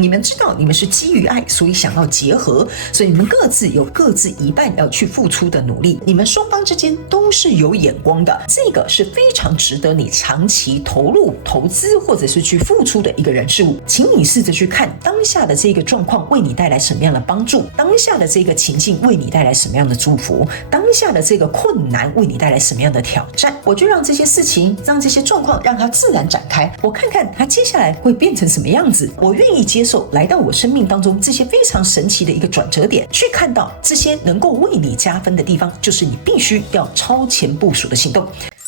你們知道你們是基於愛，所以想要結合，所以你們各自有各自一半要去付出的努力，你們双方之間都是有眼光的，這個是非常值得你長期投入、投資或者是去付出的一個人事物。請你試着去看當下的這個狀況為你帶來什麼樣的幫助，當下的這個情境為你帶來什麼樣的祝福，當下的這個困難為你帶來什麼樣的挑戰，我就讓這些事情，讓這些狀況讓它自然展開，我看看它接下來會變成什麼樣子。我願意接受來到我生命當中這些非常神奇的一個轉折點，去看到這些能夠為你加分的地方，就是你必須要超前部署的行動。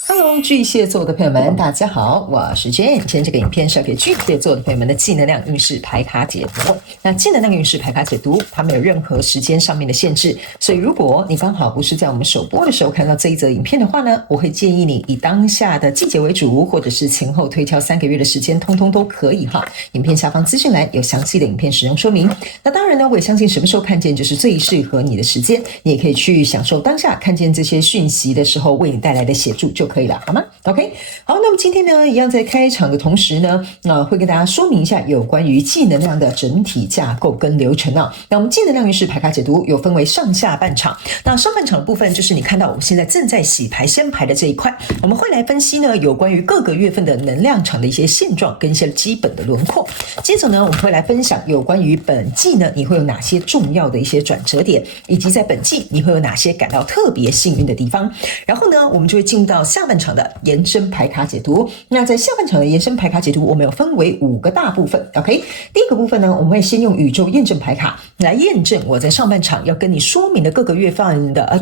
Hello， 巨蟹座的朋友們，大家好，我是 Jane。今天這個影片是要給巨蟹座的朋友們的正能量運勢牌卡解讀。那正能量運勢牌卡解讀，它沒有任何時間上面的限制，所以如果你剛好不是在我們首播的時候看到這一則影片的話呢，我會建議你以當下的季節為主，或者是前後推敲3個月的時間，通通都可以哈。影片下方資訊欄有詳細的影片使用說明。那當然呢，我也相信什麼時候看見就是最適合你的時間，你也可以去享受當下看見這些訊息的時候為你帶來的協助就可以了，好嗎 ？OK， 好，那麼今天呢，一樣在開場的同時呢，會跟大家說明一下有關於技能量的整體架構跟流程啊。那我們技能量運勢牌卡解讀有分為上下半場，那上半場的部分就是你看到我們現在正在洗牌先牌的這一塊，我們會來分析呢有關於各個月份的能量場的一些現狀跟一些基本的輪廓。接着呢，我們會來分享有關於本季呢你會有哪些重要的一些轉折點，以及在本季你會有哪些感到特別幸運的地方。然後呢，我們就會進入到下半場的延伸牌卡解讀。那在下半場的延伸牌卡解讀，我們有分為5個大部分。OK， 第一個部分呢，我們會先用宇宙驗證牌卡來驗證我在上半場要跟你說明的各個月份的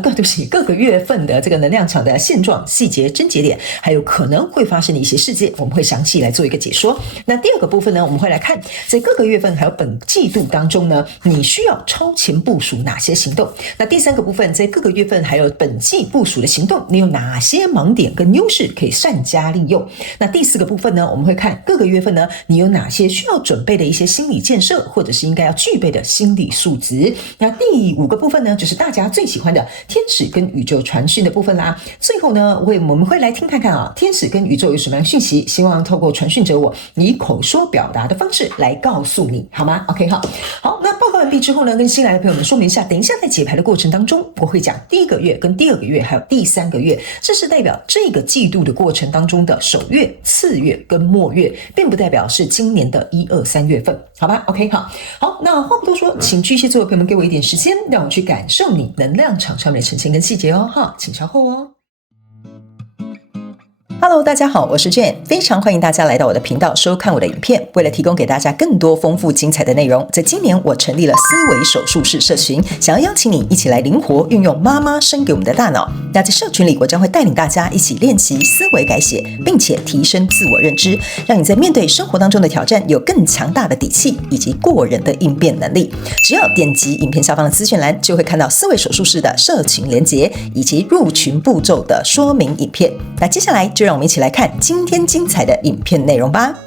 各個月份的這個能量場的現狀、細節、症結點，還有可能會發生的一些事件，我們會詳細來做一個解說。那第二個部分呢，我們會來看在各個月份還有本季度當中呢，你需要超前部署哪些行動。那第三個部分，在各個月份還有本季部署的行動，你有哪些盲點跟優勢可以善加利用。那第四個部分呢，我們會看各個月份呢，你有哪些需要準備的一些心理建設，或者是應該要具備的心理素質。那第5個部分呢，就是大家最喜歡的天使跟宇宙傳訊的部分啦。最後呢，我們會來聽看看啊，天使跟宇宙有什麼樣的訊息，希望透過傳訊者我以口說表達的方式來告訴你，好嗎 ？OK， 好，那報告完畢之後呢，跟新來的朋友們說明一下，等一下在解牌的過程當中，我會講第1個月跟第2個月還有第3個月，這是代表這個季度的過程當中的首月、次月跟末月，並不代表是今年的1、2、3月份，好吧 ？OK， 好，那話不多說，請巨蟹座的朋友們給我一點時間，讓我去感受你能量場上面的呈現跟細節哦，哈，請稍後哦。Hello， 大家好，我是 Jane， 非常歡迎大家來到我的頻道收看我的影片。為了提供給大家更多豐富精彩的內容，在今年我成立了思維手術室社群，想要邀請你一起來靈活運用媽媽生給我們的大腦。那在社群裡，我將會帶領大家一起練習思維改寫，並且提升自我認知，讓你在面對生活當中的挑戰有更強大的底氣以及過人的應變能力。只要點擊影片下方的資訊欄，就會看到思維手術室的社群連結以及入群步驟的說明影片。那接下來就讓我們一起來看今天精彩的影片內容吧。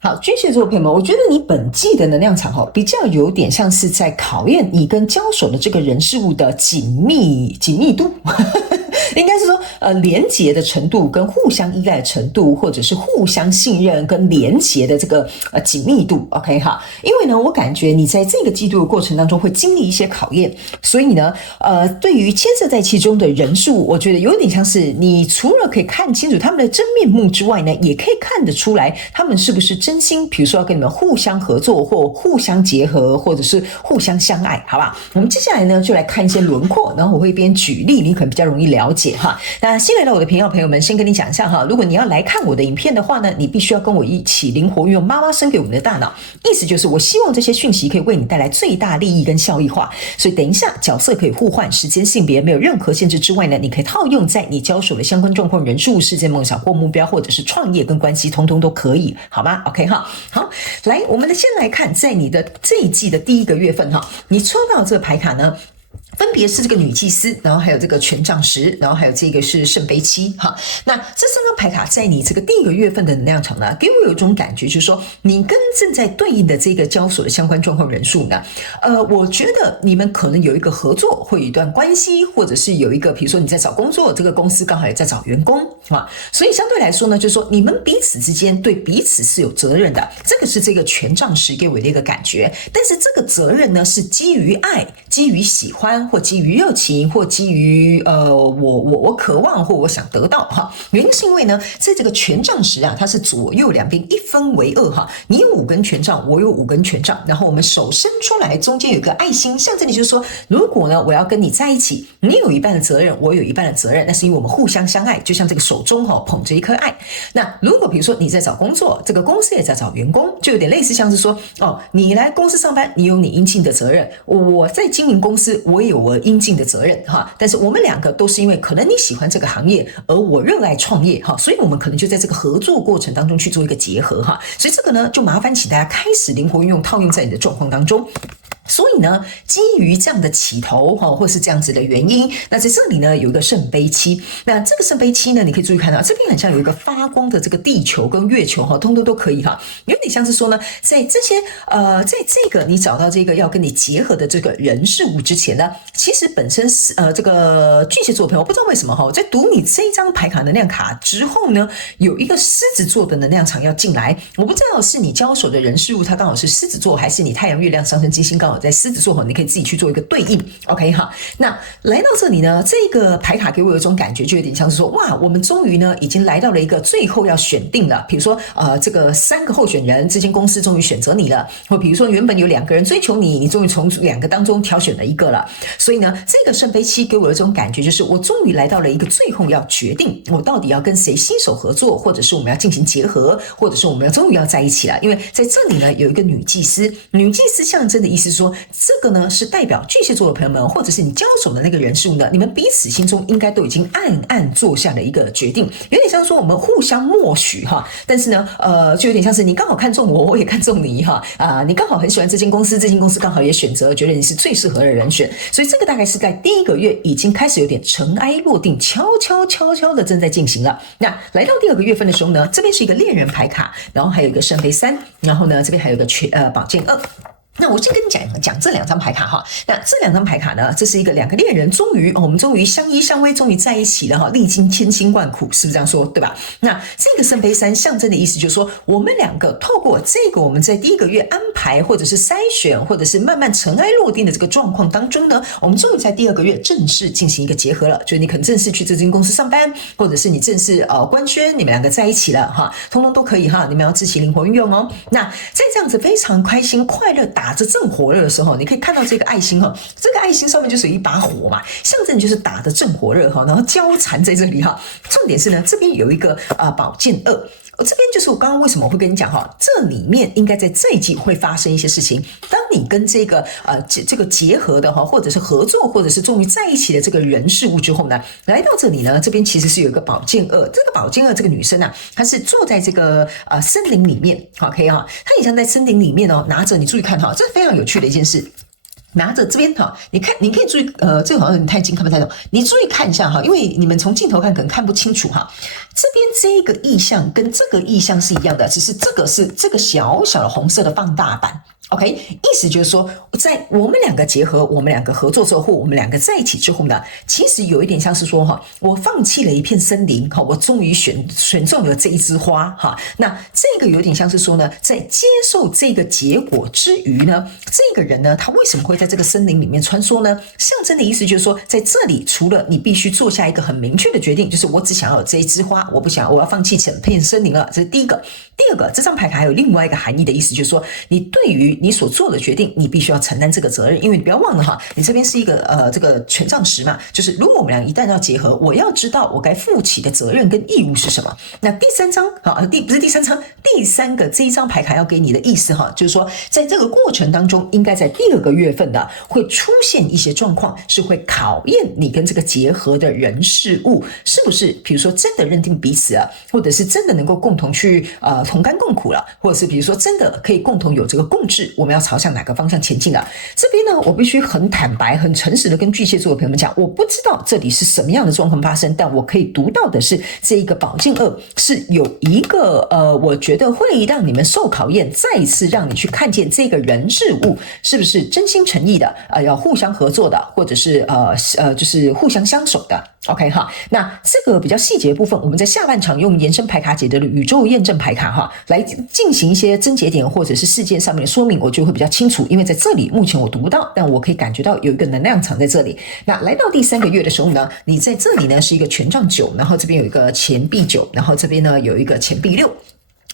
好，巨蟹座的朋友們，我覺得你本季的能量場比較有點像是在考驗你跟交手的這個人事物的緊密度。應該是說，連結的程度跟互相依賴的程度，或者是互相信任跟連結的這個緊密度 ，OK 哈。因為呢，我感覺你在這個季度的過程當中會經歷一些考驗，所以呢，對於牽涉在其中的人數，我覺得有點像是你除了可以看清楚他們的真面目之外呢，也可以看得出來他們是不是真心，比如說要跟你們互相合作或互相結合，或者是互相相愛，好吧？我們接下來呢，就來看一些輪廓，然後我會一邊舉例，你可能比較容易了解。那新來到我的頻道朋友們，先跟你講一下哈，如果你要來看我的影片的話呢，你必須要跟我一起靈活運用媽媽生給我們的大腦，意思就是我希望這些訊息可以為你帶來最大利益跟效益化，所以等一下角色可以互換，時間性別沒有任何限制之外呢，你可以套用在你交手的相關狀況、人數、事件、夢想或目標，或者是創業跟關係，通通都可以，好嗎 ？OK 哈，好，來，我們先來看在你的這一季的第1個月份哈，你抽到這個牌卡呢，分別是這個女祭司，然後還有這個權杖10，然後還有這個是聖杯7哈。那這3張牌卡在你這個第1個月份的能量場呢，給我有一種感覺，就是說你跟正在對應的這個交手的相關狀況人數呢，我覺得你們可能有一個合作，會有一段關係，或者是有一個，比如說你在找工作，這個公司剛好也在找員工啊，所以相對來說呢，就是說你們彼此之間對彼此是有責任的，這個是這個權杖10給我的一個感覺。但是這個責任呢，是基於愛，基於喜歡，或基於熱情，或基於我渴望或我想得到哈。原因是因為呢，在這個權杖10啊，它是左右兩邊1分為2哈，你有5根權杖，我有5根權杖，然後我們手伸出來，中間有一個愛心，像這裡就是說，如果呢我要跟你在一起，你有一半的責任，我有一半的責任，那是因為我們互相相愛，就像這個手中捧着一顆愛。那如果比如說你在找工作，這個公司也在找員工，就有點類似像是說你來公司上班，你有你應盡的責任，我在經營公司，我也有我應盡的責任哈。但是我們兩個都是因為可能你喜歡這個行業，而我熱愛創業哈，所以我們可能就在這個合作過程當中去做一個結合哈。所以這個呢，就麻煩請大家開始靈活運用套用在你的狀況當中。所以呢，基於這樣的起頭或是這樣子的原因，那在這裡呢有一個聖杯7，那這個聖杯7呢，你可以注意看到這邊很像有一個發光的這個地球跟月球通通都可以哈，有點像是說呢，在這些在這個你找到這個要跟你結合的這個人事物之前呢，其實本身是這個巨蟹座的朋友，我不知道為什麼在讀你這一張牌卡能量卡之後呢，有一個獅子座的能量場要進來，我不知道是你交手的人事物它剛好是獅子座，還是你太陽月亮上升金星剛好在獅子座，你可以自己去做一個對應 ，OK 哈。那來到這裡呢，這個牌卡給我有一種感覺，就有點像是說，哇，我們終於呢已經來到了一個最後要選定了，比如說這個3個候選人，這間公司終於選擇你了，或比如說原本有2個人追求你，你終於從2個當中挑選了一個了。所以呢，這個聖杯7給我的這種感覺，就是我終於來到了一個最後要決定，我到底要跟誰攜手合作，或者是我們要進行結合，或者是我們終於要在一起了。因為在這裡呢有一個女祭司，女祭司象徵的意思是說，這個呢是代表巨蟹座的朋友們，或者是你交手的那個人事物呢，你們彼此心中應該都已經暗暗做下了一個決定，有點像說我們互相默許哈，但是呢就有點像是你剛好看中我，我也看中你哈你剛好很喜歡這間公司，这間公司剛好也選擇覺得你是最適合的人選，所以這個大概是在第1個月已經開始有點塵埃落定，悄悄的正在進行了。那來到第2個月份的時候呢，這邊是一個戀人牌卡，然後還有一個聖杯3，然後呢這邊還有一個寶劍2。那我先跟你講這2張牌卡哈。那這2張牌卡呢，這是一個2個戀人，我們終於相依相偎，終於在一起了哈，歷經千辛萬苦，是不是這樣說，對吧？那這個聖杯3象徵的意思就是說，我們2個透過這個我們在第1個月安排，或者是篩選，或者是慢慢塵埃落定的這個狀況當中呢，我們終於在第2個月正式進行一個結合了，就是你可能正式去這間公司上班，或者是你正式官宣你們2個在一起了哈，通通都可以哈，你們要自行靈活運用哦。那在這樣子非常開心快樂打着正火熱的時候，你可以看到這個愛心哈，這個愛心上面就是有一把火嘛，象徵就是打得正火熱哈，然後交纏在這裡哈。重點是呢，這邊有一個寶劍2。這邊就是我剛剛為什麼會跟你講哈，這裡面應該在這一季會發生一些事情。當你跟這個這個結合的哈，或者是合作，或者是終於在一起的這個人事物之後呢，來到這裡呢，這邊其實是有一個寶劍2。這個寶劍2這個女生啊，她是坐在這個森林裡面 ，OK 哈，她也像在森林裡面哦，拿着你注意看哈，這是非常有趣的一件事。拿着這邊哈，你看，你可以注意，這個好像你太近看不太懂，你注意看一下哈，因為你們從鏡頭看可能看不清楚哈。這邊這個意象跟這個意象是一樣的，只是這個是這個小小的紅色的放大版。OK， 意思就是說，在我們2個結合，我們2個合作之後，或我們2個在一起之後呢，其實有一點像是說哈，我放棄了一片森林哈，我終於選中了這一枝花哈。那這個有點像是說呢，在接受這個結果之餘呢，這個人呢，他為什麼會在這個森林裡面穿梭呢？象徵的意思就是說，在這裡除了你必須做下一個很明確的決定，就是我只想要有這一枝花，我要放棄整片森林了，這是第一個。第二個，這張牌卡還有另外一個含義的意思，就是說，你對於你所做的決定，你必須要承擔這個責任，因為你不要忘了哈，你這邊是一個這個權杖10嘛，就是如果我們倆一旦要結合，我要知道我該負起的責任跟義務是什麼。那第3張不是第3張，第3個這一張牌卡要給你的意思哈，就是說，在這個過程當中，應該在第2個月份的會出現一些狀況，是會考驗你跟這個結合的人事物是不是，比如說真的認定彼此啊，或者是真的能夠共同去同甘共苦了，或者是比如說真的可以共同有這個共治，我們要朝向哪個方向前進了。這邊呢，我必須很坦白、很誠實的跟巨蟹座的朋友們講，我不知道這裡是什麼樣的狀況發生，但我可以讀到的是，這一個寶劍二是有一個我覺得會讓你們受考驗，再一次讓你去看見這個人事物是不是真心誠意的，要互相合作的，或者是就是互相相守的。OK 哈，那這個比較細節的部分，我們在下半場用延伸牌卡解的宇宙驗證牌卡哈，來進行一些症結點或者是事件上面的說明，我就會比較清楚。因為在這裡目前我讀不到，但我可以感覺到有一個能量場在這裡。那來到第3個月的時候呢，你在這裡呢是一個權杖9，然後這邊有一個錢幣9，然後這邊呢有一個錢幣6。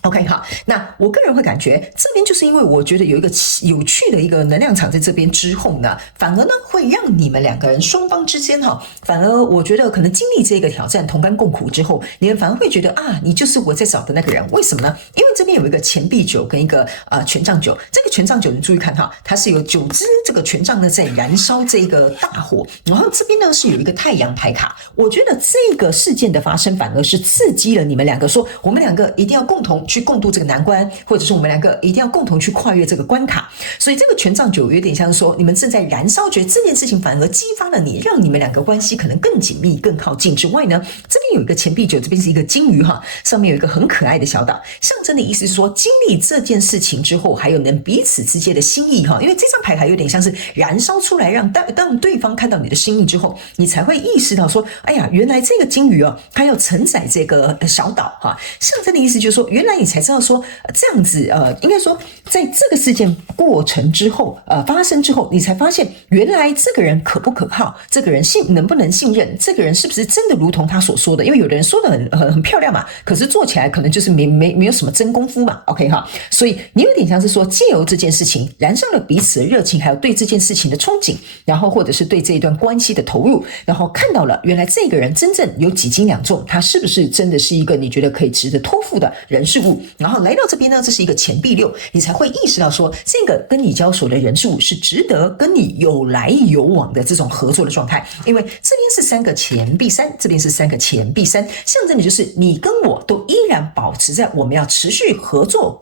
OK 好，那我個人會感覺這邊就是因為我覺得有一個有趣的一個能量場在這邊之後呢，反而呢會讓你們2個人雙方之間反而我覺得可能經歷這個挑戰同甘共苦之後，你們反而會覺得啊，你就是我在找的那個人。為什麼呢？因為這邊有一個錢幣9跟一個權杖9，這個權杖9你注意看哈，它是有9支這個權杖呢在燃燒這個大火，然後這邊呢是有一個太陽牌卡。我覺得這個事件的發生反而是刺激了你們2個，說我們2個一定要共同去共度這個難關，或者是我們2個一定要共同去跨越這個關卡。所以這個權杖9有點像說你們正在燃燒，覺得這件事情反而激發了你，讓你們2個關係可能更緊密更靠近之外呢，這邊有一個錢幣9，這邊是一個金魚哈，上面有一個很可愛的小島，象徵的意思是說經歷這件事情之後還有能彼此之間的心意哈，因為這張牌還有點像是燃燒出來，讓對方看到你的心意之後，你才會意識到說，哎呀，原來這個金魚它要承載這個小島哈，象徵的意思就是說，原來你才知道說這樣子應該說在這個事件過程之後發生之後，你才發現原來這個人可不可靠，這個人能不能信任，這個人是不是真的如同他所說的。因為有的人說的很漂亮嘛，可是做起來可能就是沒有什麼真功夫嘛。 OK 哈，所以你有點像是說借由這件事情燃燒了彼此的熱情，還有對這件事情的憧憬，然後或者是對這一段關係的投入，然後看到了原來這個人真正有幾斤兩重，他是不是真的是一個你覺得可以值得托付的人事物。然後來到這邊呢，這是一個錢幣6，你才會意識到說這個跟你交手的人事物是值得跟你有來有往的這種合作的狀態。因為這邊是3個錢幣3，這邊是3個錢幣3，象徵的就是你跟我都依然保持在我們要持續合作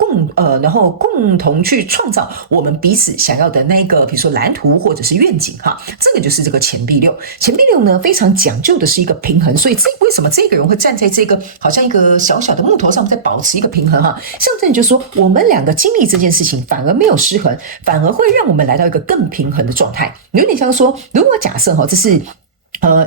然後共同去創造我們彼此想要的那個比如說藍圖或者是願景哈，這個就是這個錢幣6。錢幣6呢非常講究的是一個平衡，所以為什麼這個人會站在這個好像一個小小的木頭上在保持一個平衡哈，象徵就是說我們2個經歷這件事情反而沒有失衡，反而會讓我們來到一個更平衡的狀態。有點像說如果假設這是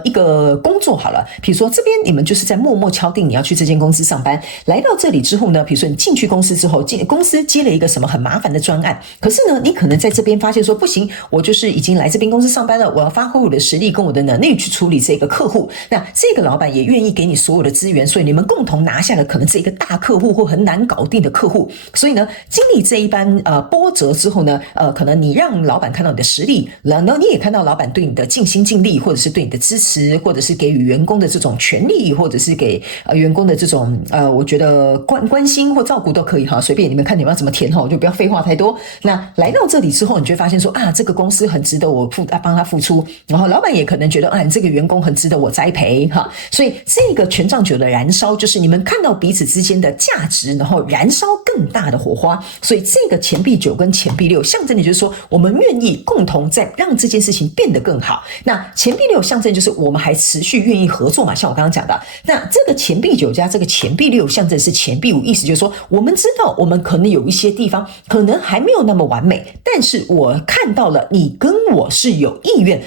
一個工作好了，比如說這邊你們就是在默默敲定你要去這間公司上班，來到這裡之後呢，比如說你進去公司之後，公司接了一個什麼很麻煩的專案，可是呢你可能在這邊發現說不行，我就是已經來這邊公司上班了，我要發揮我的實力跟我的能力去處理這個客戶，那這個老闆也願意給你所有的資源，所以你們共同拿下了可能這個大客戶或很難搞定的客戶。所以呢經歷這一般波折之後呢，可能你讓老闆看到你的實力，然後你也看到老闆對你的盡心盡力，或者是對你的支持，或者是給予員工的這種權利，或者是給員工的這種我覺得關心或照顧都可以哈，隨便你們看你們要怎麼填哈，我就不要廢話太多。那來到這裡之後，你就會發現說啊，這個公司很值得我幫他付出，然後老闆也可能覺得啊，你這個員工很值得我栽培哈。所以這個權杖9的燃燒，就是你們看到彼此之間的價值，然後燃燒更大的火花。所以这個錢幣9跟錢幣6象徵的就是說，我們願意共同在讓這件事情變得更好。那錢幣6象徵就是我們還持續願意合作嘛，像我剛剛講的，那這個錢幣9加這個錢幣6象徵是錢幣5，意思就是說我們知道我們可能有一些地方可能還沒有那麼完美，但是我看到了你跟我是有意願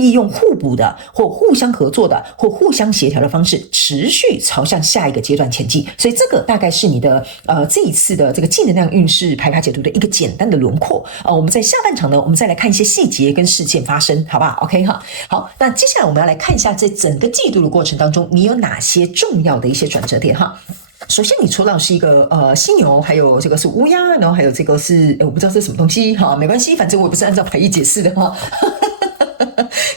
意用互補的或互相合作的或互相協調的方式持續朝向下一個階段前進。所以這個大概是你的這一次的這個正能量運勢牌卡解讀的一個簡單的輪廓。我們在下半場呢，我們再來看一些細節跟事件發生，好不好 ？OK 哈，好，那接下來我們要來看一下在整個季度的過程當中，你有哪些重要的一些轉折點哈。首先你抽到是一個犀牛，還有這個是烏鴉，然後還有這個是我不知道這是什麼東西哈，沒關係，反正我也不是按照牌意解釋的哈。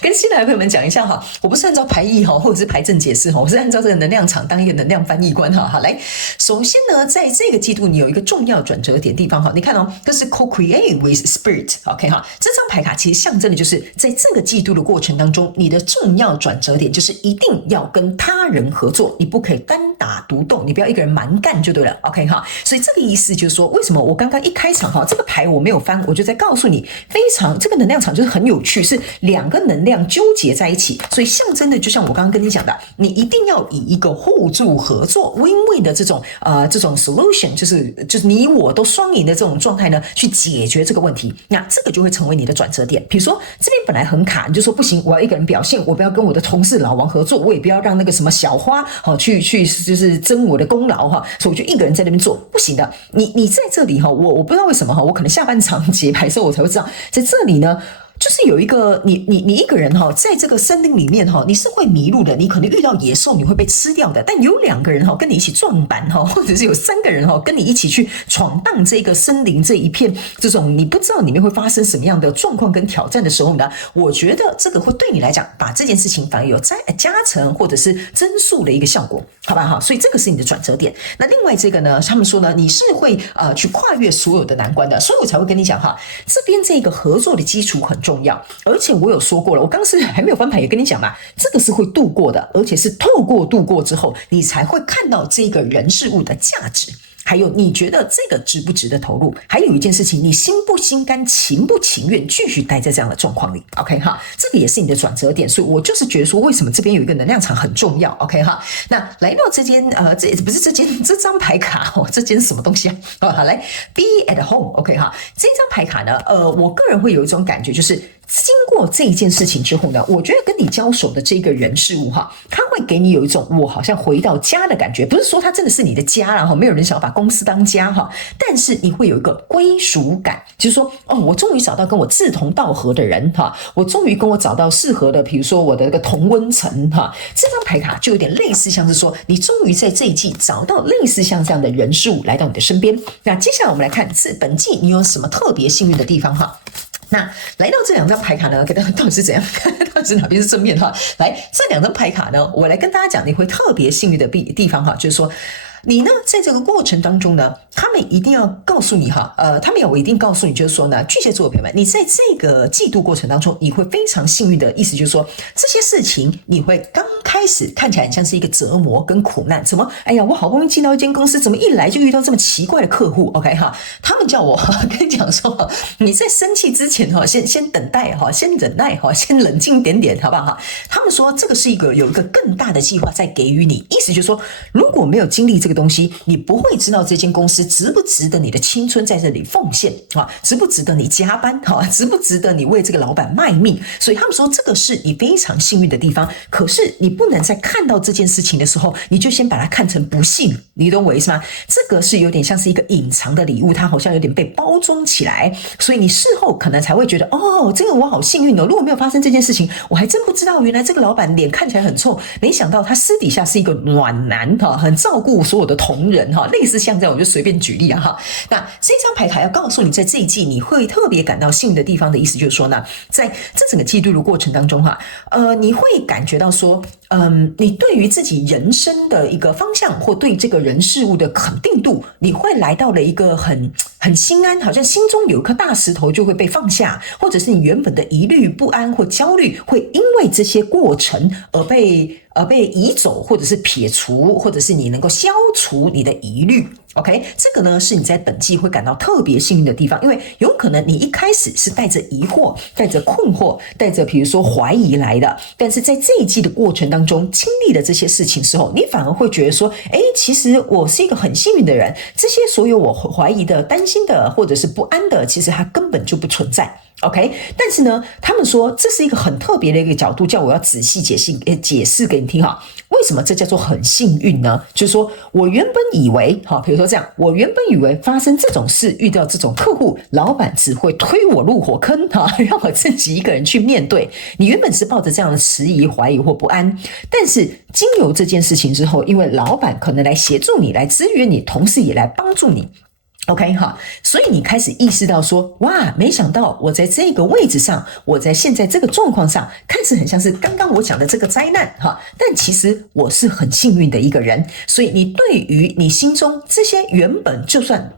跟新來的朋友們講一下哈，我不是按照牌意哈，或者是牌陣解釋哈，我是按照這個能量場當一個能量翻譯官哈。好，來，首先呢，在這個季度你有一個重要轉折點地方哈，你看哦，這是 co-create with spirit，OK 哈，這張牌卡其實象徵的就是在這個季度的過程當中，你的重要轉折點就是一定要跟他人合作，你不可以單打獨鬥，你不要一個人蠻幹就對了 OK 哈。所以這個意思就是說，為什麼我剛剛一開場哈，這個牌我沒有翻，我就在告訴你，非常這個能量場就是很有趣，是兩個能量糾結在一起，所以象徵的就像我剛剛跟你講的，你一定要以一個互助合作 win-win 的這種solution， 就是你我都雙贏的這種狀態呢，去解決這個問題，那這個就會成為你的轉折點。比如說這邊本來很卡，你就說不行，我要一個人表現，我不要跟我的同事老王合作，我也不要讓那個什麼小花去就是爭我的功勞哈，所以我就一個人在那邊做，不行的。你在這裡哈，我不知道為什麼哈，我可能下半場解牌的时候我才會知道，在這裡呢。就是有一個你一個人哈，在這個森林裡面哈，你是會迷路的，你可能遇到野獸，你會被吃掉的。但有2個人哈跟你一起撞板哈，或者是有3個人哈跟你一起去闖蕩這個森林這一片這種你不知道裡面會發生什麼樣的狀況跟挑戰的時候呢，我覺得這個會對你來講，把這件事情反而有加成或者是增速的一個效果，好吧哈？所以這個是你的轉折點。那另外這個呢，他們說呢，你是會去跨越所有的難關的，所以我才會跟你講哈，這邊這個合作的基礎很重要，而且我有說過了，我剛是還沒有翻牌也跟你講嘛，這個是會度過的，而且是透過度過之後，你才會看到這個人事物的價值。還有你覺得這個值不值得投入？還有一件事情，你心不心甘情不情願繼續待在這樣的狀況裡 OK 哈，這個也是你的轉折點。所以我就是覺得說，為什麼這邊有一個能量場很重要 OK 哈。那來到這張牌卡哦，這間什麼東西啊？好，來 Be at home OK 哈，這張牌卡呢，我個人會有一種感覺，就是經過這一件事情之後呢，我覺得跟你交手的這個人事物哈，他會給你有一種我好像回到家的感覺，不是說他真的是你的家啦哈，沒有人想要把公司當家哈，但是你會有一個歸屬感，就是說哦，我終於找到跟我志同道合的人哈，我終於跟我找到適合的，比如說我的那個同溫層哈，這張牌卡就有點類似像是說，你終於在這一季找到類似像這樣的人事物來到你的身邊。那接下來我們來看本季你有什麼特別幸運的地方哈。那來到這2張牌卡呢，給大家到底是怎樣？到底是哪邊是正面哈？來，這2張牌卡呢，我來跟大家講，你會特別幸運的地方哈，就是說。你呢，在這個過程當中呢，他們一定要告訴你哈，我一定告訴你，就是說呢，巨蟹座的朋友們，你在這個季度過程當中，你會非常幸運的意思就是說，這些事情你會剛開始看起來很像是一個折磨跟苦難，怎麼？哎呀，我好不容易進到一間公司，怎麼一來就遇到這麼奇怪的客戶 ？OK 哈，他們叫我跟你講說，你在生氣之前哈，先等待哈，先忍耐哈，先冷靜一點點，好不好哈？他們說這個是有一個更大的計劃在給予你，意思就是說，如果沒有經歷這個東西，你不會知道這間公司值不值得你的青春在這裡奉獻啊，值不值得你加班啊，值不值得你為這個老闆賣命？所以他們說這個是你非常幸運的地方。可是你不能在看到這件事情的時候，你就先把它看成不幸，你懂我意思嗎？這個是有點像是一個隱藏的禮物，它好像有點被包裝起來，所以你事後可能才會覺得哦，這個我好幸運哦。如果沒有發生這件事情，我還真不知道原來這個老闆臉看起來很臭，沒想到他私底下是一個暖男哈，很照顧所有的同仁哈，類似像這樣，我就隨便舉例啊哈。那這張牌卡要告訴你，在這一季你會特別感到幸運的地方的意思就是說呢，在這整個季度的過程當中哈，你會感覺到說，你對於自己人生的一個方向或對這個人事物的肯定度，你會來到了一個很心安，好像心中有一顆大石頭就會被放下，或者是你原本的疑慮、不安或焦慮，會因為這些過程而被移走，或者是撇除，或者是你能夠消除你的疑慮。OK， 這個呢是你在本季會感到特別幸運的地方，因為有可能你一開始是帶着疑惑、帶着困惑、帶着比如說懷疑來的，但是在這一季的過程當中經歷了這些事情之後，你反而會覺得說，其實我是一個很幸運的人，這些所有我懷疑的、擔心的或者是不安的，其實它根本就不存在。OK， 但是呢，他們說這是一個很特別的一個角度，叫我要仔細解釋給你聽哈。為什麼這叫做很幸運呢？就是說我原本以為哈，比如說這樣，我原本以為發生這種事，遇到這種客戶，老闆只會推我入火坑哈，讓我自己一個人去面對。你原本是抱着這樣的遲疑、懷疑或不安，但是經由這件事情之後，因為老闆可能來協助你、來支援你，同時也來幫助你。OK 哈，所以你開始意識到說，哇，沒想到我在這個位置上，我在現在這個狀況上，看似很像是剛剛我講的這個災難哈，但其實我是很幸運的一個人。所以你對於你心中這些原本就算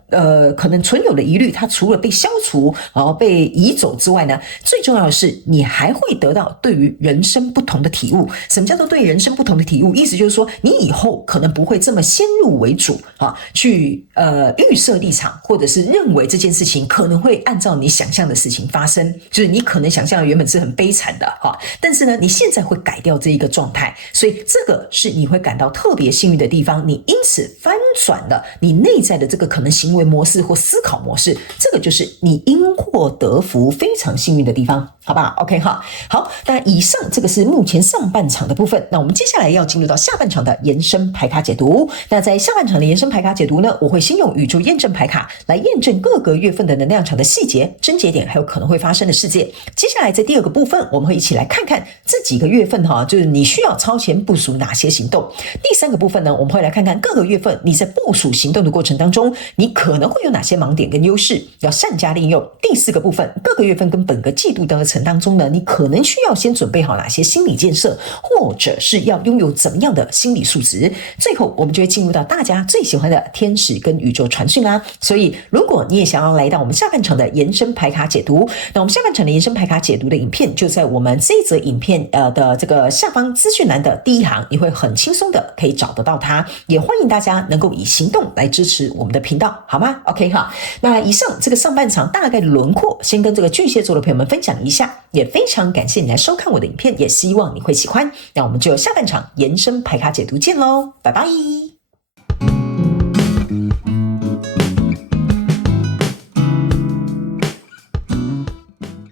可能存有的疑慮，它除了被消除然後被移走之外呢，最重要的是你還會得到對於人生不同的體悟。什麼叫做對人生不同的體悟？意思就是說，你以後可能不會這麼先入為主啊，去預設立場，或者是認為這件事情可能會按照你想象的事情發生，就是你可能想象的原本是很悲慘的哈，但是呢，你現在會改掉這一個狀態，所以這個是你會感到特別幸運的地方，你因此翻轉了你內在的這個可能行為模式或思考模式，這個就是你因禍得福非常幸運的地方，好不好 ？OK 哈，好，那以上這個是目前上半場的部分，那我們接下來要進入到下半場的延伸牌卡解讀。那在下半場的延伸牌卡解讀呢，我會先用宇宙驗證牌卡來驗證各個月份的能量場的細節、症結點，還有可能會發生的事件。接下來在第二個部分，我們會一起來看看這幾個月份哈，就是你需要超前部署哪些行動。第三個部分呢，我們會來看看各個月份你在部署行動的過程當中，你可能會有哪些盲點跟優勢，要善加利用。第四個部分，各個月份跟本個季度的過程當中呢，你可能需要先準備好哪些心理建設，或者是要擁有怎麼樣的心理素質。最後，我們就會進入到大家最喜歡的天使跟宇宙傳訊啦。所以，如果你也想要來到我們下半場的延伸牌卡解讀，那我們下半場的延伸牌卡解讀的影片就在我們這一則影片的這個下方資訊欄的第一行，你會很輕鬆的可以找得到它。也歡迎大家能夠以行動來支持我們的頻道，好嗎 ？OK 哈，那以上這個上半場大概的輪廓，先跟這個巨蟹座的朋友們分享一下，也非常感謝你來收看我的影片，也希望你會喜歡。那我們就下半場延伸牌卡解讀見嘍，拜拜。